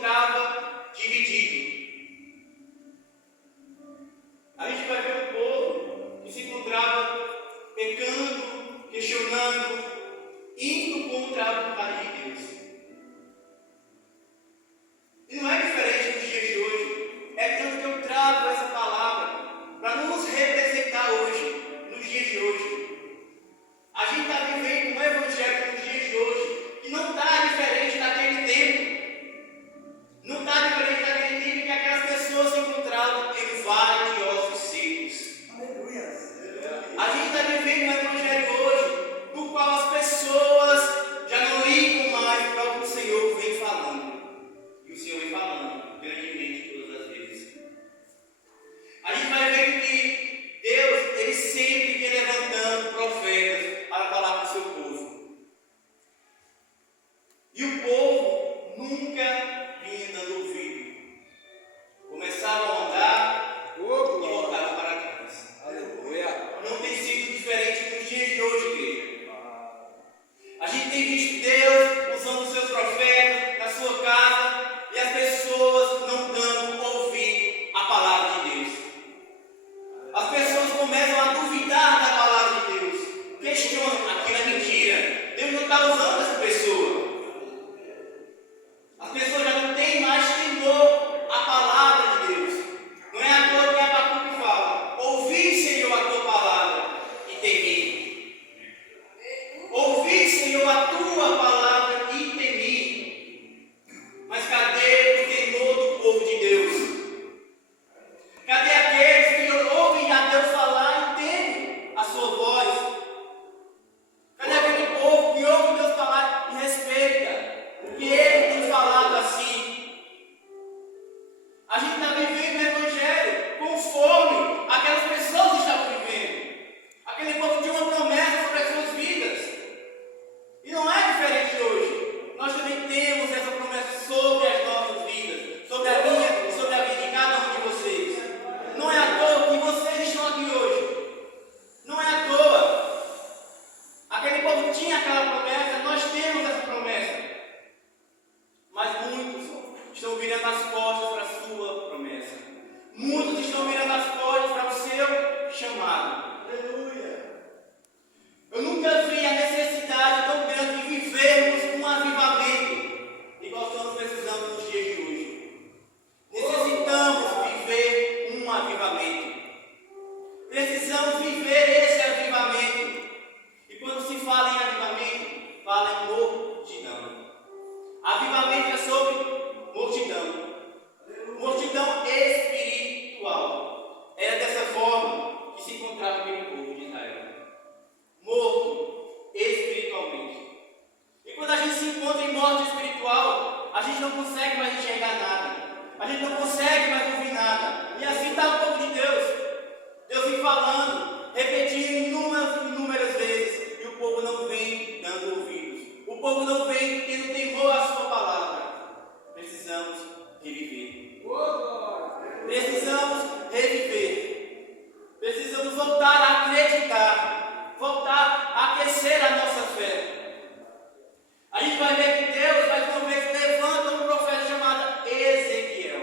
encontrava dividido. A gente vai ver um povo que se encontrava pecando, questionando, indo contra a vontade de Deus. E não é diferente nos dias de hoje. É tanto que eu trago essa palavra para nos representar hoje, nos dias de hoje. A gente está vivendo um evangelho nos dias de hoje que não está diferente daquele tempo. Não está diferente daquele tempo em que aquelas pessoas se encontravam em vale de ossos secos. Aleluia. A gente está vivendo um evangelho hoje no qual as pessoas já não ligam mais para o que o Senhor vem falando. E o Senhor vem falando grandemente todas as vezes. A gente vai ver que Deus, Ele sempre vem levantando profetas para falar com o seu povo. E o povo nunca vinha dando ouvido. Começavam a andar e voltavam para trás. Aleluia. Não tem sido diferente nos dias de hoje, igreja. A gente tem visto Deus usando os seus profetas na sua casa e as pessoas não dando ouvido à palavra de Deus. As pessoas começam a duvidar da palavra de Deus. Questionam, aquilo é mentira. Deus não está usando essa pessoa. As pessoas já não têm mais temor à palavra de Deus. Não é à toa que Abacuque fala: ouvi, Senhor, a tua palavra e temi. Ouvi, Senhor, a tua palavra e temi. Mas cadê o temor do povo de Deus? Cadê aqueles que ouvem a Deus falar e temem a sua voz? Cadê aquele povo que ouve Deus falar e respeita o que Ele tem falado assim? A gente está vivendo o Evangelho conforme aquelas pessoas estavam vivendo. Aquele povo tinha uma promessa sobre as suas vidas. E não é diferente hoje. Nós também temos essa promessa sobre as nossas vidas, sobre a minha e sobre a vida de cada um de vocês. Não é à toa que vocês estão aqui hoje. Não é à toa. Aquele povo tinha aquela promessa, nós temos essa promessa. Mas muitos estão virando as costas para a sua promessa. Muitos estão virando as costas para o seu chamado. Aleluia. Eu nunca vi a necessidade tão grande de vivermos um avivamento igual estamos precisando nos dias de hoje. Necessitamos viver um avivamento. Precisamos viver esse avivamento. E quando se fala em avivamento, fala em multidão. Avivamento é sobre multidão. Multidão espiritual. Era dessa forma que se encontrava aquele povo de Israel. Morto espiritualmente. E quando a gente se encontra em morte espiritual, a gente não consegue mais enxergar nada. A gente não consegue mais ouvir nada. E assim está o povo de Deus. Deus vem falando, repetindo inúmeras vezes. E o povo não vem dando ouvidos. O povo não vem tendo temor à sua palavra. Precisamos reviver. Precisamos reviver. Precisamos voltar a acreditar. Voltar a aquecer a nossa fé. A gente vai ver que Deus, mais uma vez, levanta um profeta chamado Ezequiel.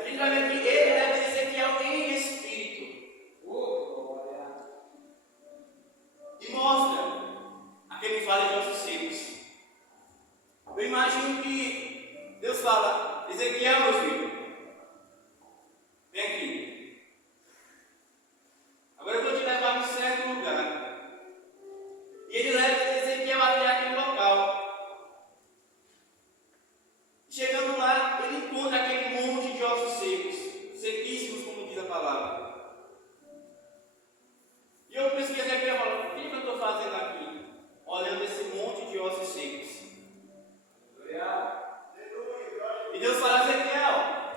A gente vai ver que ele leva Ezequiel em espírito. E mostra aquele vale de ossos secos. Eu imagino que Deus fala: Ezequiel, meu filho, vem aqui. Agora eu vou te levar num certo lugar. E ele leva Ezequiel até aquele local. Chegando lá, ele encontra aquele monte de ossos secos, sequíssimos, como diz a palavra. E eu penso que Ezequiel fala: o que eu estou fazendo aqui? Olhando esse monte de ossos secos. E Deus fala: Ezequiel,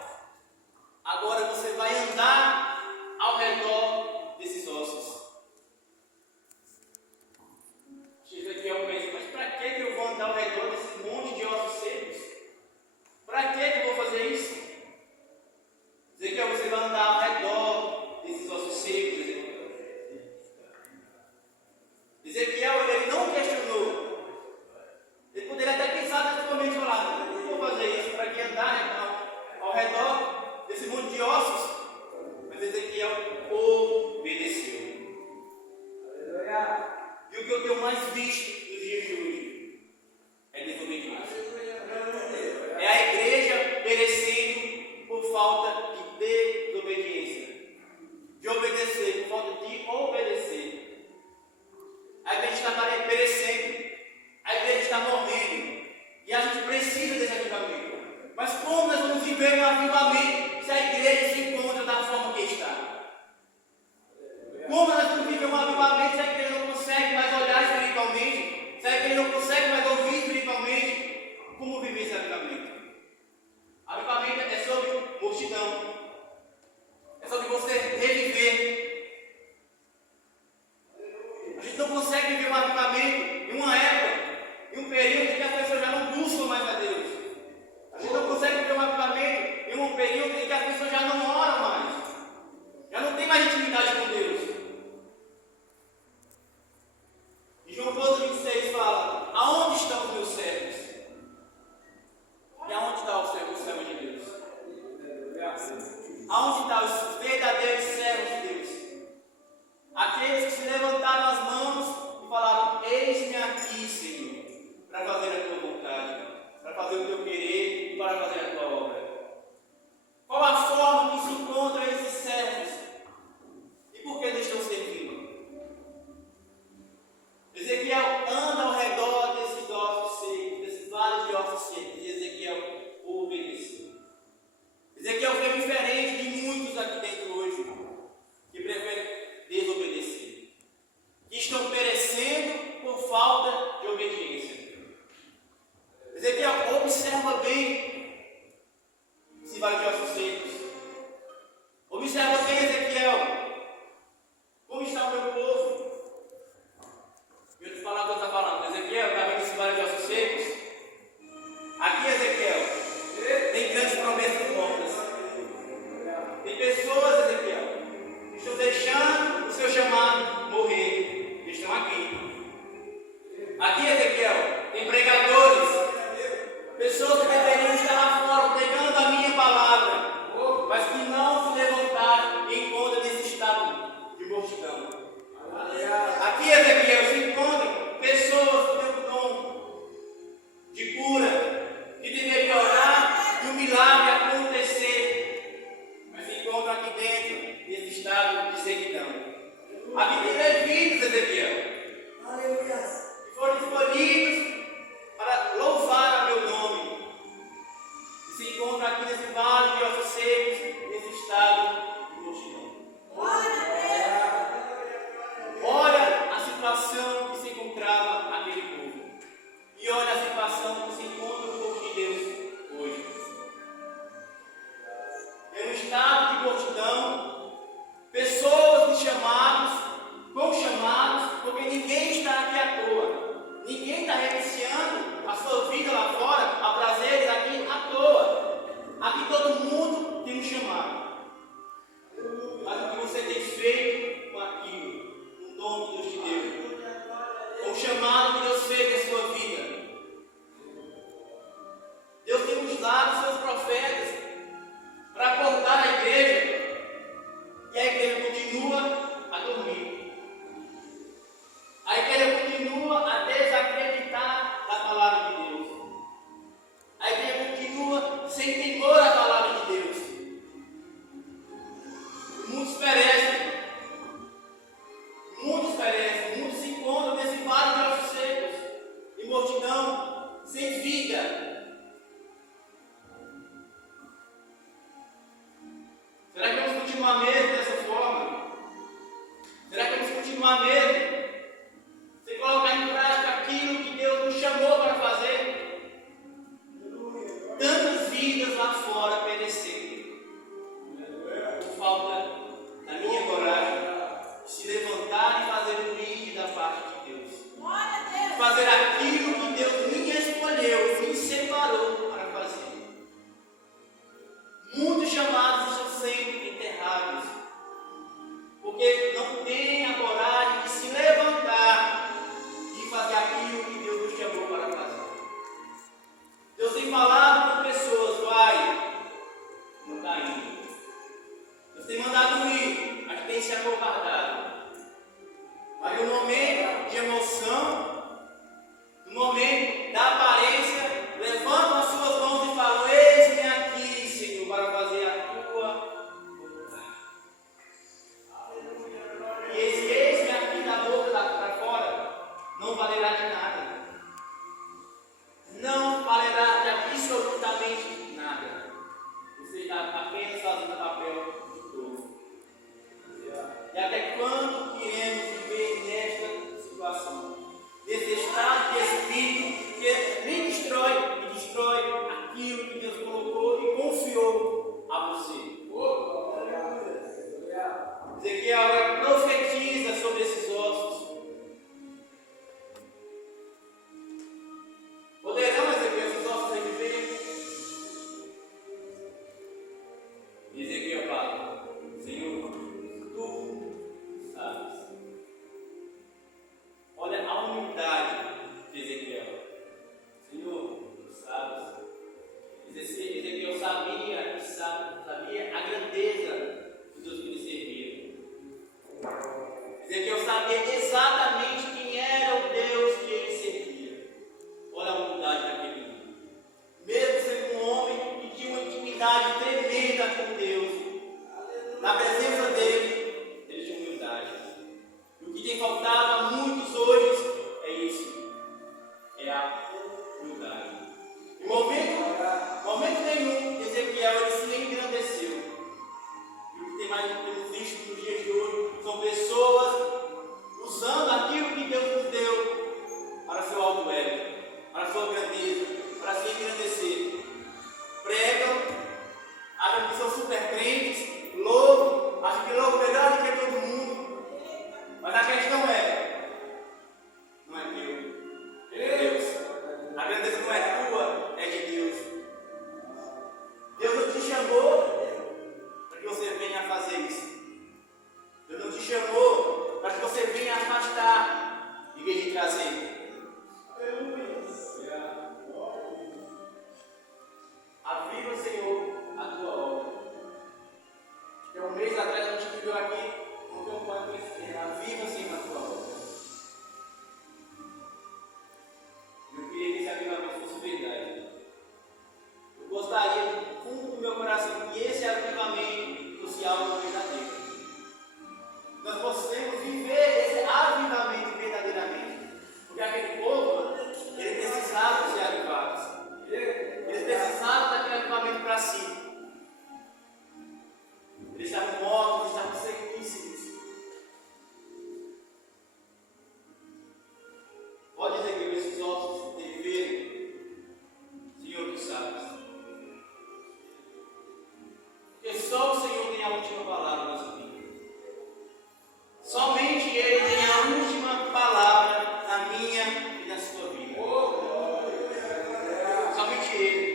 ele não consegue mais ouvir espiritualmente, como viver esse avivamento? Avivamento é sobre multidão. É sobre você reviver. A gente não consegue viver um avivamento em uma época, em um período em que as pessoas já não buscam mais a Deus. A gente não consegue viver um avivamento em um período em que as pessoas já não oram mais. Já não tem mais intimidade com Deus. E João 12:26 fala: aonde estão os meus servos? E aonde está o servo de Deus? Aonde estão os verdadeiros servos de Deus? Aqueles que se levantaram as mãos e falaram: eis-me aqui, Senhor, para fazer a tua vontade, para fazer o teu querer e para fazer a tua obra. Qual a forma que se encontram esses servos? E por que eles estão servindo? Ezequiel anda ao redor desses ossos secos, desses vales de ossos secos, e Ezequiel obedeceu. Ezequiel foi diferente de muitos aqui dentro hoje, que preferem desobedecer, que estão perecendo por falta de obediência. Ezequiel observa bem esse vale de ossos secos. Observa bem, Ezequiel, como está o meu povo. E outras palavras está falando: Ezequiel, está vendo esse vale de ossos secos? Aqui, Ezequiel, tem grandes promessas mortas. Tem pessoas, Ezequiel, que estão deixando o seu chamado morrer. Eles estão aqui. Aqui, Ezequiel, tem pregadores, pessoas que deveriam estar lá fora pregando a minha palavra, mas que não se levantaram em conta desse estado de mortidão. Aqui, Ezequiel, se encontram pessoas que têm o dom de cura, que deveriam orar e o milagre acontecer, mas se encontram aqui dentro desse estado de sequidão. Aqui tem levitas, Ezequiel, que foram escolhidos para louvar a meu nome, e se encontram aqui nesse vale de ossos secos, nesse estado de multidão. Olha a situação que se encontrava aquele povo, e olha a situação que se encontra o povo de Deus hoje. É um estado de multidão, pessoas de chamados, com chamados, porque ninguém está aqui à toa. Ninguém está reiniciando a sua vida lá fora, a prazeres aqui à toa. Aqui todo mundo tem um chamado. Mas o que você tem feito com aquilo, o dom que Deus te deu, o chamado que Deus fez na sua vida? Deus tem usado os seus profetas para acordar a igreja, e a igreja continua a dormir. A igreja continua a desacreditar da palavra de Deus. A igreja continua sem temor à palavra de Deus. Muitos perecem. Muitos se encontram nesse vale de ossos secos, em multidão, sem vida. Será que vamos continuar mesmo dessa forma? Será que vamos continuar mesmo sem colocar em prática aquilo que Deus nos chamou para fazer? Tantas vidas lá fora perecendo por falta da minha coragem de se levantar e fazer o brinde da parte de Deus. Fazer aquilo que Deus me escolheu, me separou para fazer. Muitos chamados estão sendo enterrados, porque não têm a coragem de se levantar e fazer aquilo que Deus nos chamou para fazer. Deus tem falado com pessoas: vai, não está indo. Deus tem mandado ir, mas tem se acovardado. Mas no momento de emoção, no Ezequiel agora profetiza sobre esses ossos. Poderão, Ezequiel, esses ossos reviver? E Ezequiel fala: Senhor, tu sabes. Olha a humildade de Ezequiel. Senhor, tu sabes. Ezequiel sabia a grandeza do Deus que ele servia. Ezequiel sabia exatamente quem era o Deus que ele servia. Olha a humildade daquele homem. Mesmo sendo um homem que tinha uma intimidade tremenda com Deus, na presença dele, ele tinha humildade. E o que tem faltado a muitos hoje é isso. É a humildade. Em momento nenhum, Ezequiel ele se engrandeceu. E o que temos visto nos dias de hoje são pessoas usando aquilo que Deus nos deu para seu alto ego, para sua grandeza, para se engrandecer. Pregam, acham que são super crentes, louvam, acham que louvam melhor do que todo mundo. Mas a questão não é teu, é Deus. A grandeza não é tua, é de Deus. Deus não te chamou para que você venha fazer isso. Deus não te chamou para que você venha afastar em vez de trazer. Aleluia. Aviva, Senhor, a tua obra. Há um mês atrás a gente viveu aqui, não tem um pode conhecer. Aviva, Senhor, a tua obra. Eu queria que esse avivamento fosse verdade. Eu gostaria, do fundo do meu coração, que esse avivamento fosse algo verdadeiro. Nós possamos viver esse avivamento verdadeiramente. Porque aquele povo, ele precisava ser avivados. Eles precisavam daquele avivamento para si. Eles estavam mortos, eles estavam sequíssimos. Pode dizer que esses ossos reviverem? Senhor, tu sabes. Porque só o Senhor tem a última palavra na nossa vida. Somente Ele tem a última palavra na minha e na sua vida. Somente Ele.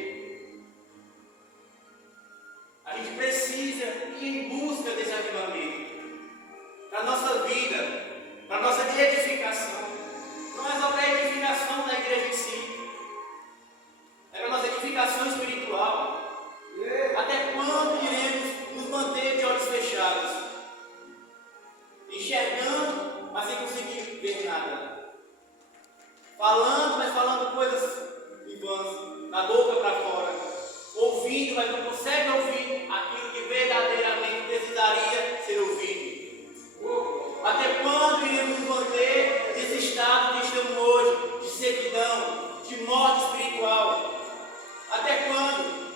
A gente precisa ir em busca desse avivamento para a nossa vida, para a nossa edificação. Não é só para a edificação da igreja em si, é para a nossa edificação espiritual. Até quando iremos nos manter de olhos fechados, enxergando, mas sem conseguir ver nada, falando, mas falando coisas em vãs, da boca para fora, ouvindo, mas não consegue ouvir aquilo que verdadeiramente precisaria ser ouvido. Até quando iremos nos manter nesse estado que estamos hoje, de sequidão, de morte espiritual? Até quando?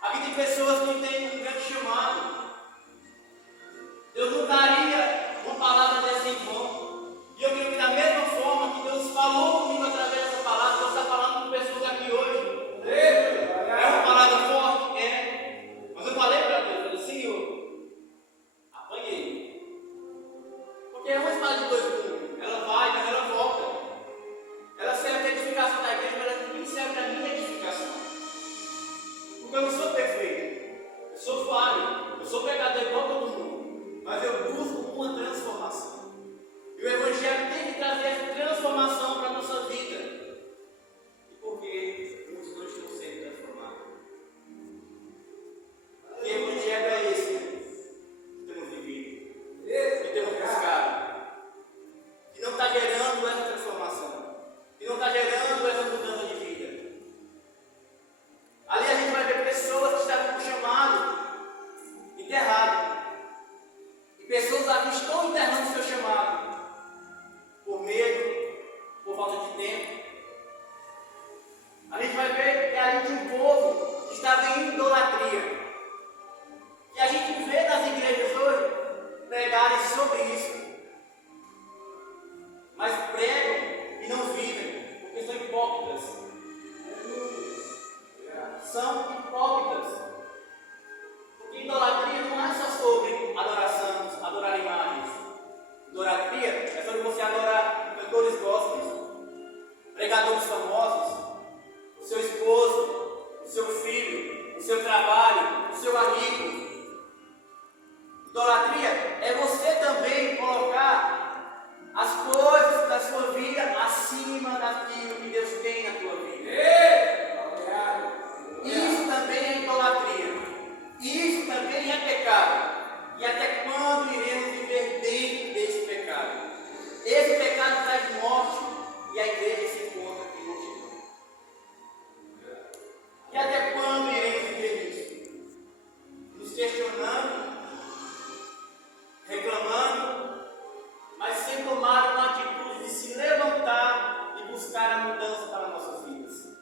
Aqui tem pessoas que têm um grande chamado. Deus não daria uma palavra dessa em vão. E eu creio que da mesma forma que Deus falou comigo através dessa palavra, Deus está falando com pessoas aqui hoje. É uma palavra forte? É. Mas eu falei para Deus, falei, Senhor, apanhei. Porque é uma espada de dois gumes. Ela vai, mas ela volta. Ela serve para a edificação da igreja, mas ela também serve para a minha edificação. Porque eu não sou perfeito. Eu sou falho. Eu sou pecador igual todo mundo. Mas eu busco uma transformação. E o Evangelho tem que trazer essa transformação para a nossa vida. E por que muitos não estão sendo transformados? Que Evangelho é esse que temos vivido? Que temos buscado? Que não está gerando essa transformação. Que não está gerando essa mudança de vida. Ali a gente vai ver pessoas que estavam com o chamado enterrado. E pessoas aqui estão enterrando o seu chamado. Por medo, por falta de tempo. A gente vai ver que ali tinha um povo que estava em idolatria. E a gente vê nas igrejas hoje pregarem sobre isso. Mas pregam e não vivem, porque são hipócritas. São hipócritas. Porque idolatria não é só sobre adoração. pregadores famosos, o seu esposo, o seu filho, o seu trabalho, o seu amigo. Idolatria é você também colocar as coisas da sua vida acima daquilo que Deus tem na tua vida. Isso também é idolatria. Isso também é pecado. E até quando iremos viver dentro desse pecado? Esse pecado traz morte e a igreja se encontra aqui no chão. E até quando iremos viver isso? Nos questionando, reclamando, mas sem tomar uma atitude de se levantar e buscar a mudança para nossas vidas.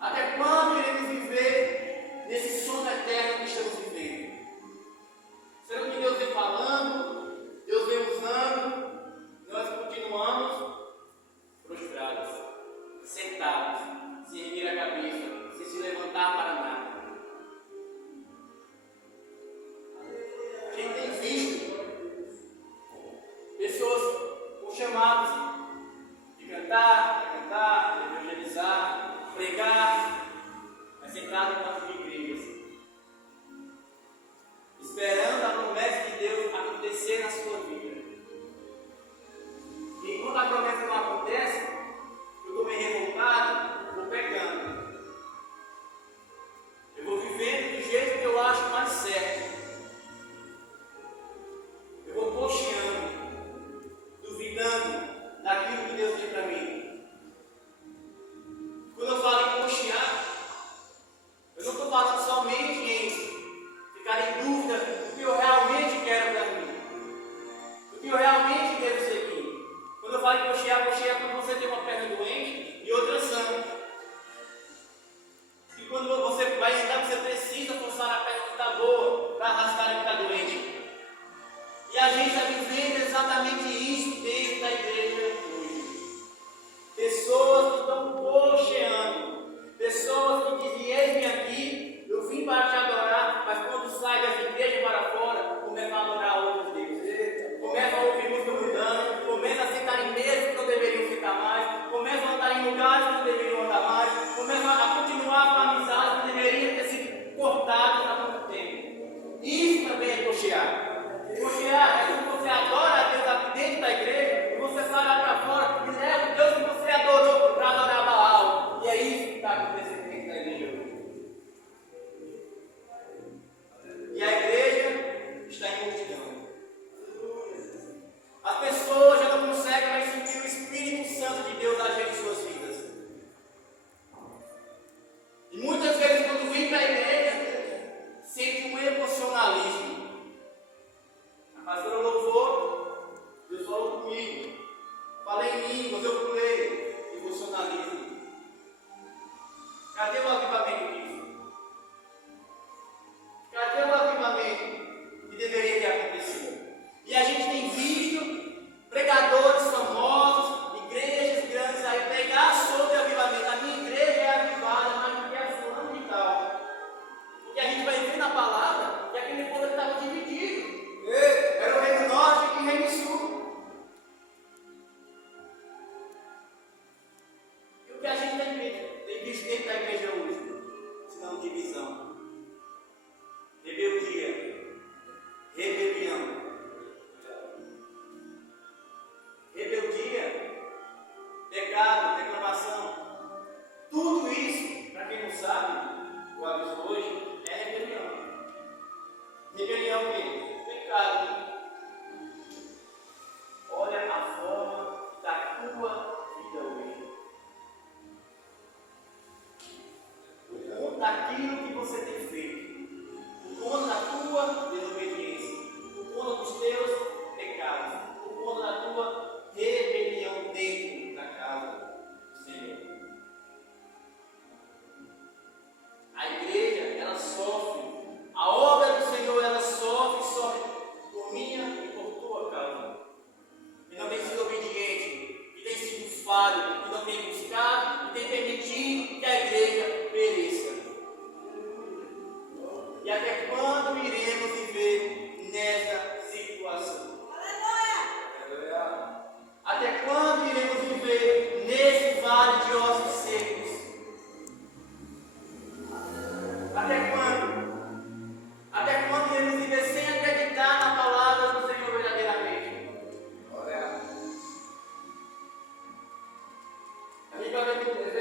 Até quando iremos viver nesse sono eterno que estamos vivendo? Será que Deus vem falando, Deus vem usando, nós continuamos prostrados, sentados, sem erguer a cabeça, sem se levantar para nada. A gente tem visto pessoas com chamados de cantar, de evangelizar, pregar, mas sentado em nossas igrejas, esperando a promessa de Deus acontecer na sua vida. E quando a promessa não acontece, eu estou meio revoltado, vou pecando. Eu vou vivendo do jeito que eu acho mais certo. Eu vou cocheando, duvidando daquilo que Deus tem para mim. Quando eu falo em cochear, eu não estou falando somente em ficar em dúvida do que eu realmente quero para mim, do que eu realmente devo seguir. Quando eu falo em cochear é quando você tem uma perna doente e outra sã. E quando você vai andar, você precisa forçar a perna que está boa para arrastar a que está doente. E a gente está vivendo exatamente isso dentro da igreja hoje. Pessoas que estão cocheando, pessoas que dizem: eis-me aqui, eu vim para te adorar, mas quando sai das igrejas para fora, começa a adorar outros deuses, começa a ouvir música mundana, começa a sentar em mesas que não deveriam sentar mais, começa a andar em lugares que não deveriam andar mais, começa a continuar com amizades que deveriam ter sido cortadas há muito tempo. Isso também é cochear. Cochear é quando você adora a Deus aqui dentro da igreja e você sai lá para fora e leva o Deus que você adorou para adorar Baal. E é isso que está acontecendo dentro da igreja hoje. E a igreja está em multidão. As pessoas já não conseguem mais sentir o Espírito Santo de Deus agir em suas vidas. E muitas vezes, quando vem para a igreja, sente um emocionalismo. A pastora louvou, Deus falou comigo. Falei em línguas, eu pulei. Emocionalismo. Cadê o avivamento disso? Cadê o avivamento que deveria ter acontecido? E a gente tem visto pregadores famosos, igrejas grandes aí pregar sobre avivamento. A minha igreja é avivada, mas não é fulano de tal. Porque a gente vai ver na palavra que aquele povo estava dividido. Era o reino norte e o reino sul. E o que a gente tem visto dentro da igreja hoje? Senão divisão, rebeldia, rebelião. Rebeldia, pecado, reclamação. Tudo isso, para quem não sabe, o aviso hoje é rebelião. Rebelião o quê? Pecado. Olha a forma da tua vida hoje. O conto daquilo que você tem feito. O conto da tua desobediência. O conto dos teus pecados. O conto da tua rebelião dentro da casa do Senhor. A igreja, ela sofre. A obra do Senhor, ela sofre por minha e por tua causa. E não tem sido obediente, e tem sido falho, e não tem buscado, e tem permitido que a igreja pereça. E até quando iremos viver nessa situação? Até quando iremos viver Equipamento